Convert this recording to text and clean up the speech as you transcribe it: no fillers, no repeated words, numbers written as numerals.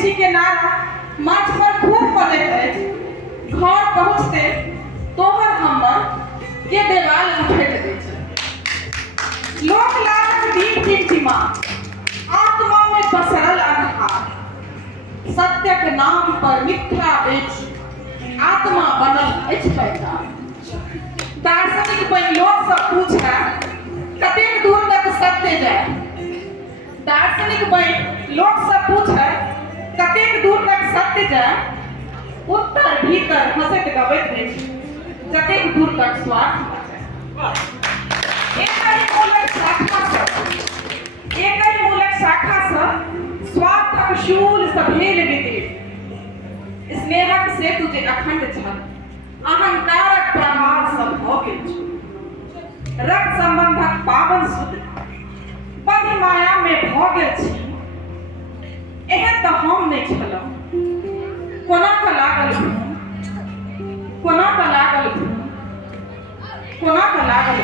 छी के नारा माछ पर खूब बजैत अछि। घर पहुँचते तोहर हमर के देवाल उठैत अछि। लोक लागत दीप टिमटिमा, आत्मा में पसरल अंधकार। सत्यक नाम पर मिथ्या बेची आत्मा बनल अछि पैगाम। दार्शनिक बनि लोक सब पूछे कतेक दूर तक सत्य जाय। दार्शनिक बनि लोक सब पूछे कतेक दूर तक सत्य जाय। उत्तर भीतर हंसैत गबैत अछि जतेक दूर तक स्वार्थ न जाय। एकहि मूलक शाखा सँ स्वार्थक शूल सँ भेल विदेश। स्नेहक सेतु जे अखंड छल अहंकारक प्रहार सब भऽ गेल छल। रक्त संबंधक पावन सूत्र बंध माया में भऽ गेल छी। एहन तऽ हम नहि छलहुँ। कोना कऽ लागल कोना कऽ लागल